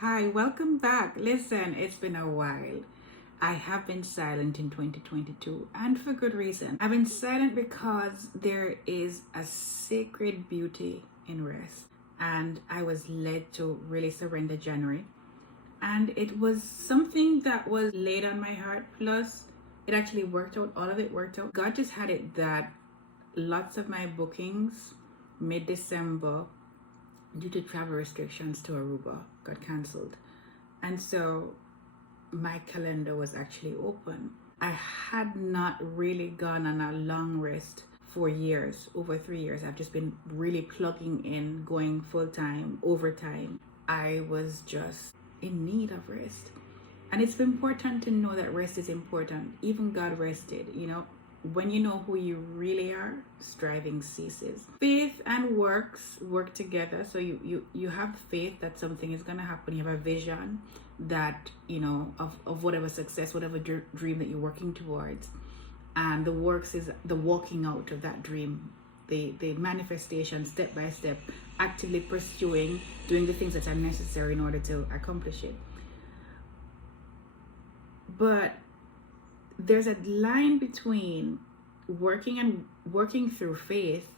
Hi, welcome back. Listen, it's been a while. I have been silent in 2022 and for good reason. I've been silent because there is a sacred beauty in rest, and I was led to really surrender January. And it was something that was laid on my heart, plus it actually worked out. All of it worked out. God just had it that lots of my bookings mid-December due to travel restrictions to Aruba got cancelled. And so my calendar was actually open. I had not really gone on a long rest for years, over 3 years. I've just been really plugging in, going full time, overtime. I was just in need of rest. And it's important to know that rest is important. Even God rested. When you know who you really are, striving ceases. Faith and works work together. So you have faith that something is going to happen. You have a vision that, of whatever success, whatever dream that you're working towards. And the works is the walking out of that dream, the manifestation, step by step, actively pursuing, doing the things that are necessary in order to accomplish it. But there's a line between working through faith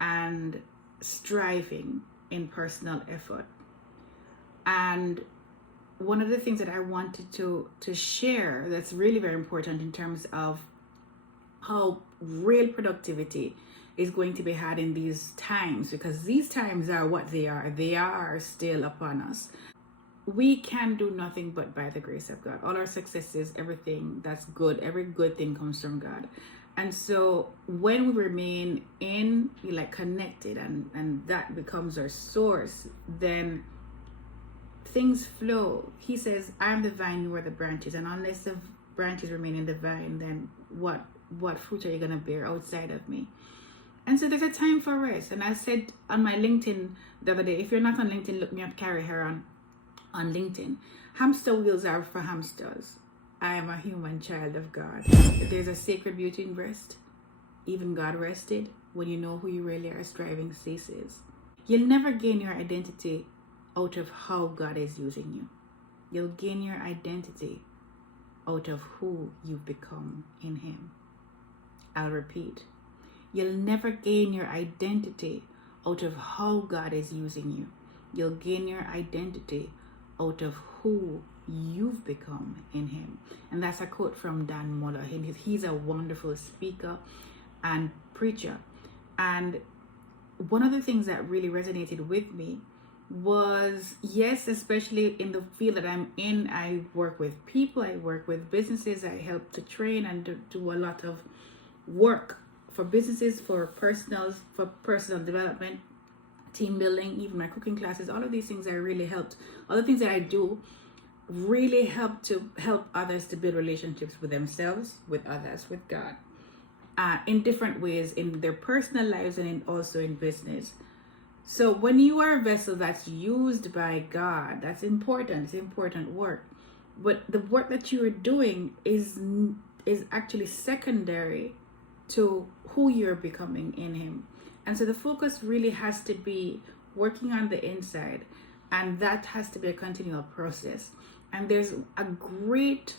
and striving in personal effort. And one of the things that I wanted to share that's really very important in terms of how real productivity is going to be had in these times, because these times are what they are still upon us. We can do nothing but by the grace of God. All our successes, everything that's good, every good thing comes from God. And so when we remain connected and that becomes our source, then things flow. He says, I'm the vine, you are the branches. And unless the branches remain in the vine, then what fruit are you going to bear outside of me? And so there's a time for rest. And I said on my LinkedIn the other day, if you're not on LinkedIn, look me up, Carrie Heron on LinkedIn. Hamster wheels are for hamsters. I am a human child of God. There's a sacred beauty in rest. Even God rested. When you know who you really are, striving ceases. You'll never gain your identity out of how God is using you. You'll gain your identity out of who you've become in Him. I'll repeat. You'll never gain your identity out of how God is using you. You'll gain your identity out of who you've become in Him. And that's a quote from Muller. He's a wonderful speaker and preacher. And one of the things that really resonated with me was, yes, especially in the field that I'm in, I work with people, I work with businesses, I help to train and do a lot of work for businesses, for personal development, team building, even my cooking classes. All of these things are really helped. All the things that I do really help others to build relationships with themselves, with others, with God, in different ways in their personal lives and also in business. So when you are a vessel that's used by God, that's important. It's important work. But the work that you are doing is actually secondary to who you're becoming in Him. And so the focus really has to be working on the inside, and that has to be a continual process. And there's a great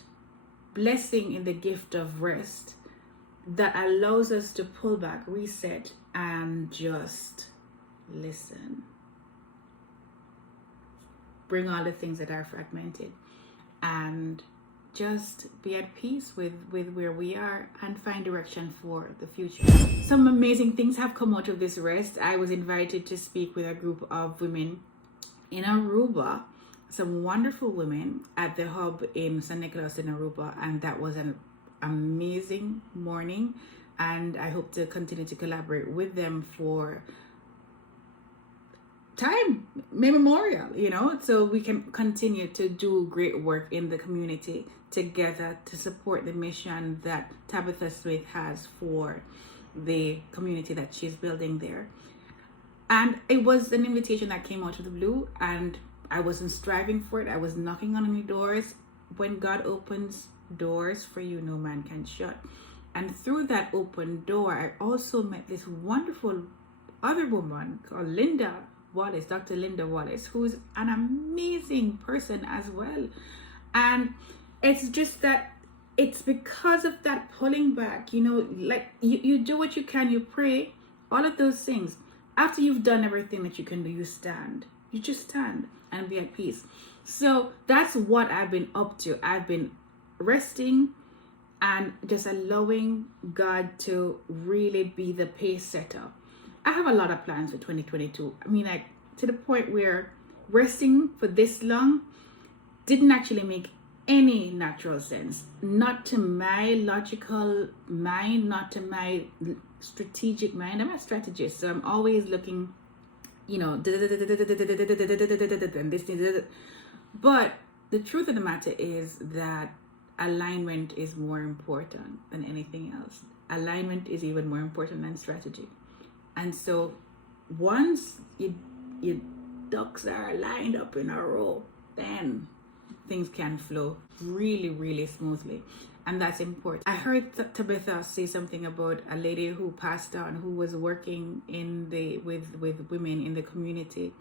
blessing in the gift of rest that allows us to pull back, reset, and just listen. Bring all the things that are fragmented and just be at peace with where we are and find direction for the future. Some amazing things have come out of this rest. I was invited to speak with a group of women in Aruba, some wonderful women at the hub in San Nicolas in Aruba, and that was an amazing morning, and I hope to continue to collaborate with them for time memorial, so we can continue to do great work in the community together to support the mission that Tabitha Smith has for the community that she's building there. And it was an invitation that came out of the blue, and I wasn't striving for it. I was knocking on any doors. When God opens doors for you, no man can shut. And through that open door, I also met this wonderful other woman called Linda Wallace, Dr. Linda Wallace, who's an amazing person as well. And it's just that it's because of that pulling back, like you do what you can, you pray, all of those things. After you've done everything that you can do, you stand. You just stand and be at peace. So that's what I've been up to. I've been resting and just allowing God to really be the pace setter. I have a lot of plans for 2022. I mean, like, to the point where resting for this long didn't actually make any natural sense. Not to my logical mind, not to my strategic mind. I'm a strategist, so I'm always looking, and this. But the truth of the matter is that alignment is more important than anything else. Alignment is even more important than strategy. And so once your ducks are lined up in a row, then things can flow really, really smoothly. And that's important. I heard Tabitha say something about a lady who passed on, who was working with women in the community,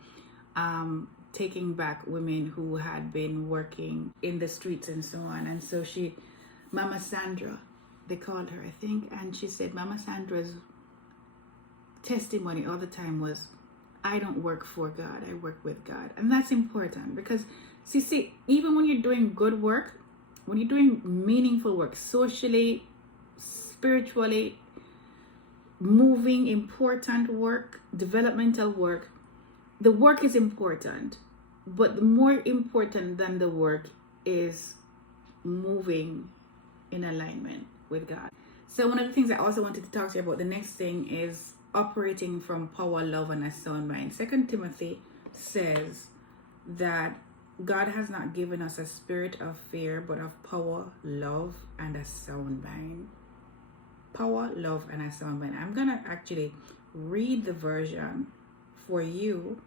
taking back women who had been working in the streets and so on. And so Mama Sandra, they called her, I think, and she said Mama Sandra's testimony all the time was, I don't work for God, I work with God. And that's important because see, even when you're doing good work, when you're doing meaningful work, socially, spiritually, moving, important work, developmental work, the work is important. But more important than the work is moving in alignment with God. So one of the things I also wanted to talk to you about, the next thing, is operating from power, love, and a sound mind. 2 Timothy says that God has not given us a spirit of fear, but of power, love, and a sound mind. Power, love, and a sound mind. I'm going to actually read the version for you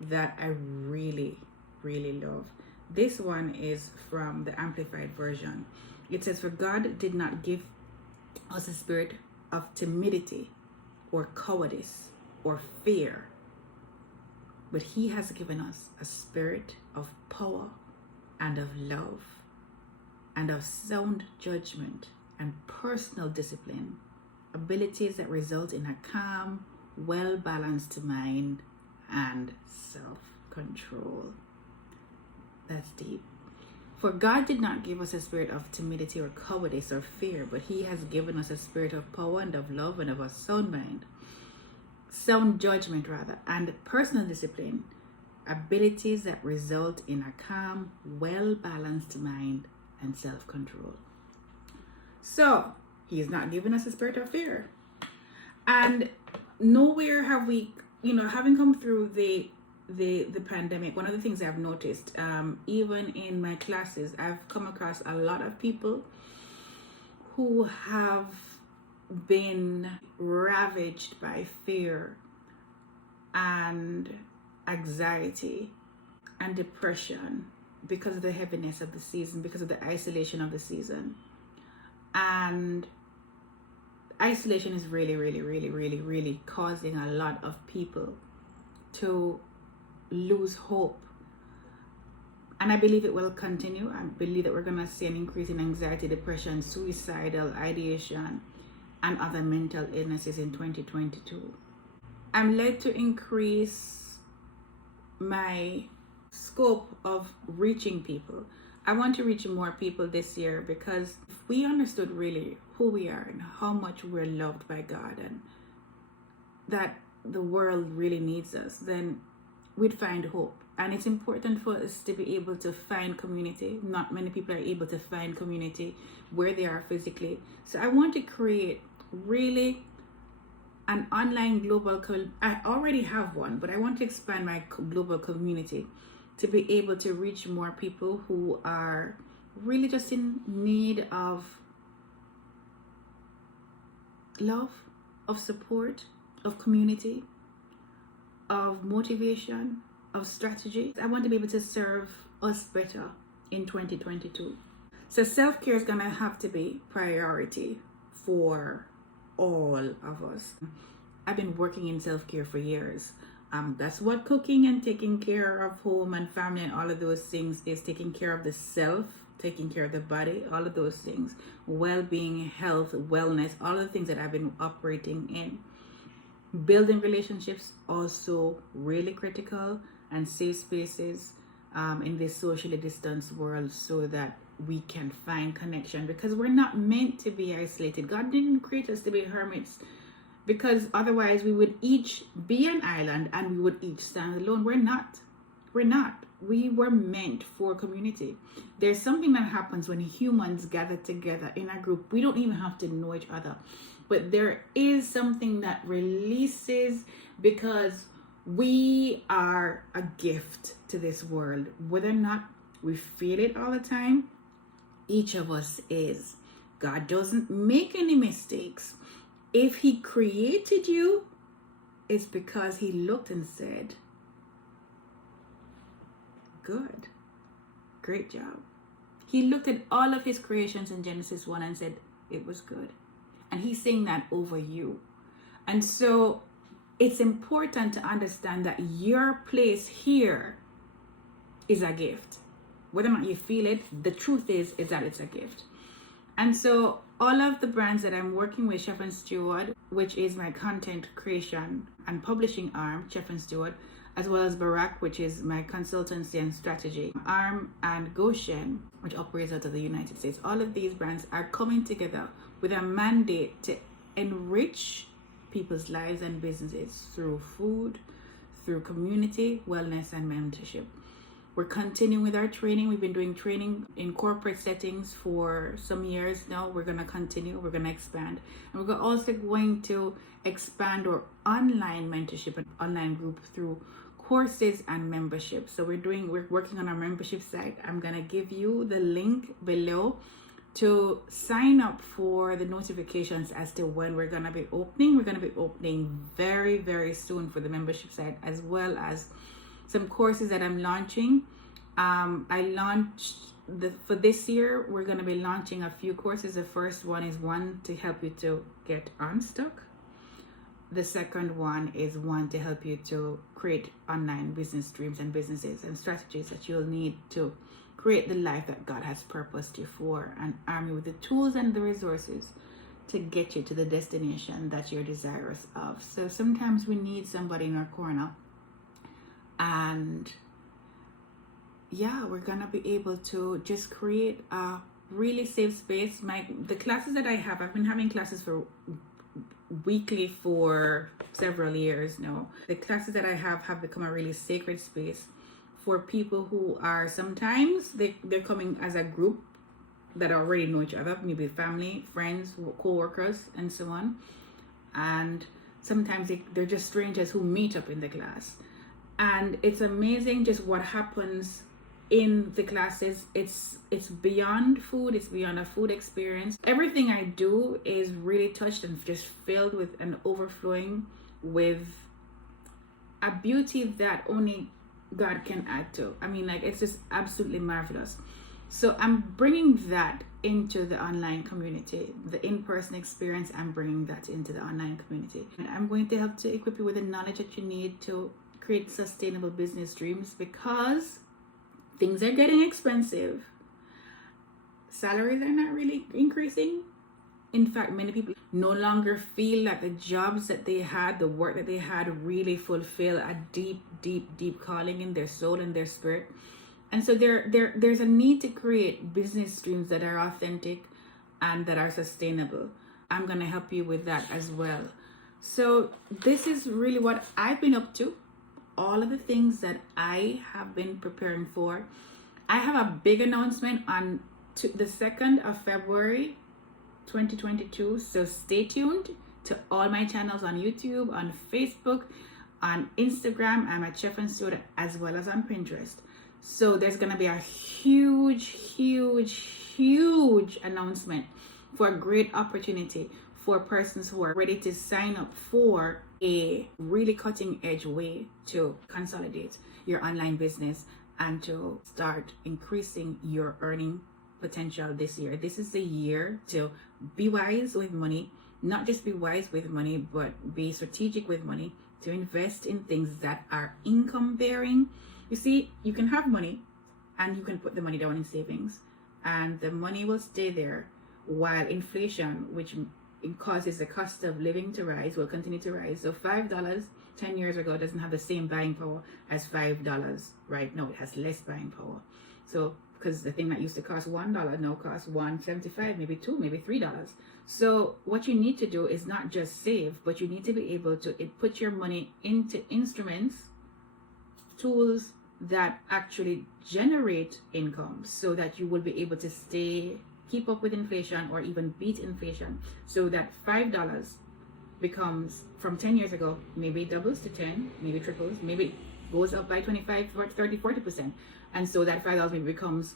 that I really, really love. This one is from the Amplified Version. It says, for God did not give us a spirit of timidity or cowardice or fear, but he has given us a spirit of power and of love and of sound judgment and personal discipline, abilities that result in a calm, well-balanced mind and self-control. That's deep. For God did not give us a spirit of timidity or cowardice or fear, but he has given us a spirit of power and of love and of a sound mind, sound judgment rather, and personal discipline, abilities that result in a calm, well-balanced mind and self-control. So he's not given us a spirit of fear. And nowhere have we, having come through the pandemic, one of the things I've noticed, even in my classes, I've come across a lot of people who have been ravaged by fear and anxiety and depression because of the heaviness of the season, because of the isolation of the season. And isolation is really, really, really, really, really causing a lot of people to lose hope. And I believe it will continue. I believe that we're going to see an increase in anxiety, depression, suicidal ideation, and other mental illnesses in 2022. I'm led to increase my scope of reaching people. I want to reach more people this year, because if we understood really who we are and how much we're loved by God and that the world really needs us, then we'd find hope. And it's important for us to be able to find community. Not many people are able to find community where they are physically. So I want to create really an online global I already have one, but I want to expand my global community to be able to reach more people who are really just in need of love, of support, of community, of motivation, of strategy. I want to be able to serve us better in 2022. So self-care is gonna have to be priority for all of us. I've been working in self-care for years. That's what cooking and taking care of home and family and all of those things is. Taking care of the self, taking care of the body, all of those things, well-being, health, wellness, all of the things that I've been operating in. Building relationships also really critical, and safe spaces in this socially distanced world, so that we can find connection, because we're not meant to be isolated. God didn't create us to be hermits, because otherwise we would each be an island and we would each stand alone. We're not. We were meant for community. There's something that happens when humans gather together in a group. We don't even have to know each other, but there is something that releases, because we are a gift to this world. Whether or not we feel it all the time, each of us is. God doesn't make any mistakes. If he created you, it's because he looked and said, good, great job. He looked at all of his creations in Genesis 1 and said, it was good. And he's saying that over you. And so it's important to understand that your place here is a gift. Whether or not you feel it, the truth is that it's a gift. And so all of the brands that I'm working with, Chef and Steward, which is my content creation and publishing arm, Chef and Steward, as well as Barack, which is my consultancy and strategy arm, and Goshen, which operates out of the United States. All of these brands are coming together with a mandate to enrich people's lives and businesses through food, through community, wellness, and mentorship. We're continuing with our training. We've been doing training in corporate settings for some years now. We're going to continue. We're going to expand. And we're also going to expand our online mentorship and online group through courses and membership. So we're working on our membership site. I'm going to give you the link below to sign up for the notifications as to when we're going to be opening. We're going to be opening very, very soon for the membership site, as well as some courses that I'm launching. I launched for this year, we're going to be launching a few courses. The first one is one to help you to get unstuck. The second one is one to help you to create online business dreams and businesses and strategies that you'll need to create the life that God has purposed you for, and arm you with the tools and the resources to get you to the destination that you're desirous of. So sometimes we need somebody in our corner. And yeah, we're gonna be able to just create a really safe space. The classes that I have, I've been having classes for weekly for several years now. The classes that I have become a really sacred space for people who are, sometimes they're coming as a group that already know each other, maybe family, friends, co-workers, and so on. And sometimes they're just strangers who meet up in the class. And it's amazing just what happens in the classes. It's beyond food. It's beyond a food experience. Everything I do is really touched and just filled with and overflowing with a beauty that only God can add to. I mean, like, it's just absolutely marvelous. So I'm bringing that into the online community. The in-person experience, I'm bringing that into the online community. And I'm going to help to equip you with the knowledge that you need to create sustainable business dreams, because things are getting expensive. Salaries are not really increasing. In fact, many people no longer feel that the jobs that they had, the work that they had, really fulfill a deep, deep, deep calling in their soul and their spirit. And so there's a need to create business dreams that are authentic and that are sustainable. I'm going to help you with that as well. So this is really what I've been up to. All of the things that I have been preparing for. I have a big announcement on the 2nd of February 2022, so stay tuned to all my channels on YouTube, on Facebook, on Instagram. I'm at Chef and Steward, as well as on Pinterest. So there's gonna be a huge announcement for a great opportunity for persons who are ready to sign up for a really cutting edge way to consolidate your online business and to start increasing your earning potential this year. This is the year to be wise with money, not just be wise with money, but be strategic with money, to invest in things that are income bearing. You see, you can have money and you can put the money down in savings, and the money will stay there while inflation, which causes the cost of living to rise, will continue to rise. So $5 10 years ago doesn't have the same buying power as $5 right now. It has less buying power. So because the thing that used to cost $1 now costs $1.75, maybe $2, maybe $3. So what you need to do is not just save, but you need to be able to put your money into instruments, tools that actually generate income, so that you will be able to keep up with inflation or even beat inflation, so that $5 becomes, from 10 years ago, maybe doubles to 10, maybe triples, maybe goes up by 25, 30, 40%. And so that $5 maybe becomes,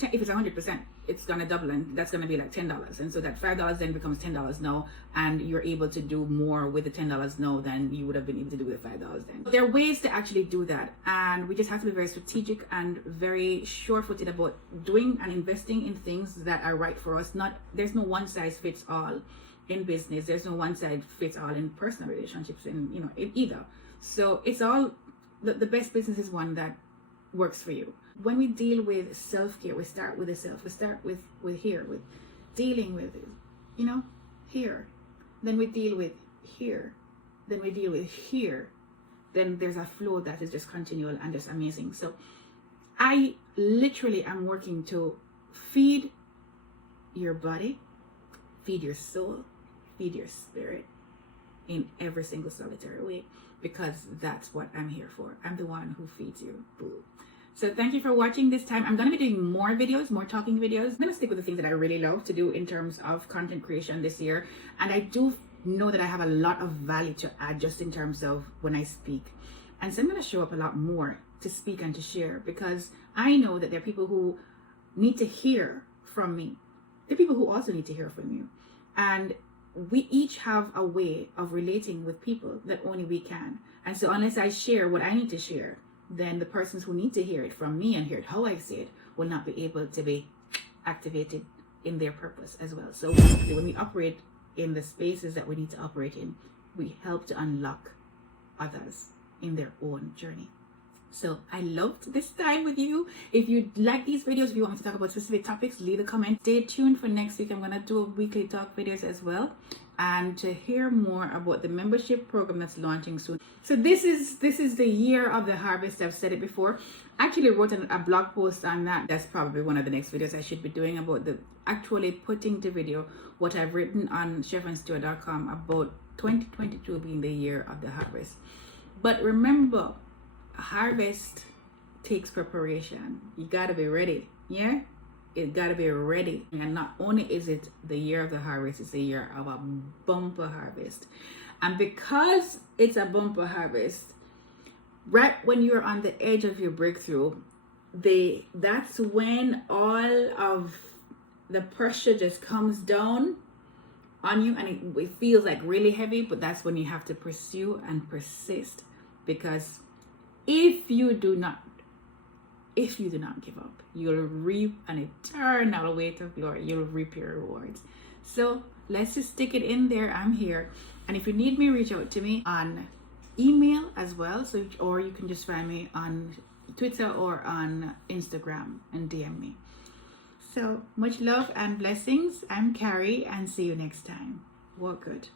if it's 100%, it's going to double, and that's going to be like $10. And so that $5 then becomes $10 now, and you're able to do more with the $10 now than you would have been able to do with the $5 then. There are ways to actually do that, and we just have to be very strategic and very sure-footed about doing and investing in things that are right for us. There's no one size fits all in business. There's no one size fits all in personal relationships, in either. So it's all, the best business is one that works for you. When we deal with self-care, we start with the self. We start with here, with dealing with here. Then we deal with here. Then we deal with here. Then there's a flow that is just continual and just amazing. So I literally am working to feed your body, feed your soul, feed your spirit in every single solitary way, because that's what I'm here for. I'm the one who feeds you. Boo. So thank you for watching this time. I'm going to be doing more videos, more talking videos. I'm going to stick with the things that I really love to do in terms of content creation this year. And I do know that I have a lot of value to add just in terms of when I speak. And so I'm going to show up a lot more to speak and to share, because I know that there are people who need to hear from me. There are people who also need to hear from you. And we each have a way of relating with people that only we can. And so unless I share what I need to share, then the persons who need to hear it from me and hear it how I say it will not be able to be activated in their purpose as well. So when we operate in the spaces that we need to operate in, we help to unlock others in their own journey. So I loved this time with you. If you like these videos, if you want me to talk about specific topics, leave a comment. Stay tuned for next week. I'm going to do weekly talk videos as well, and to hear more about the membership program that's launching soon. So this is the year of the harvest. I've said it before. I actually wrote a blog post on that. That's probably one of the next videos I should be doing, about actually putting to video what I've written on chefandstewart.com about 2022 being the year of the harvest. But remember, harvest takes preparation. You got to be ready. Yeah? It got to be ready. And not only is it the year of the harvest, it's the year of a bumper harvest. And because it's a bumper harvest, right when you're on the edge of your breakthrough, that's when all of the pressure just comes down on you, and it feels like really heavy, but that's when you have to pursue and persist. Because if you do not give up, you'll reap an eternal weight of glory. You'll reap your rewards. So let's just stick it in there. I'm here. And if you need me, reach out to me on email as well. Or you can just find me on Twitter or on Instagram and DM me. So much love and blessings. I'm Carrie, and see you next time. Walk good.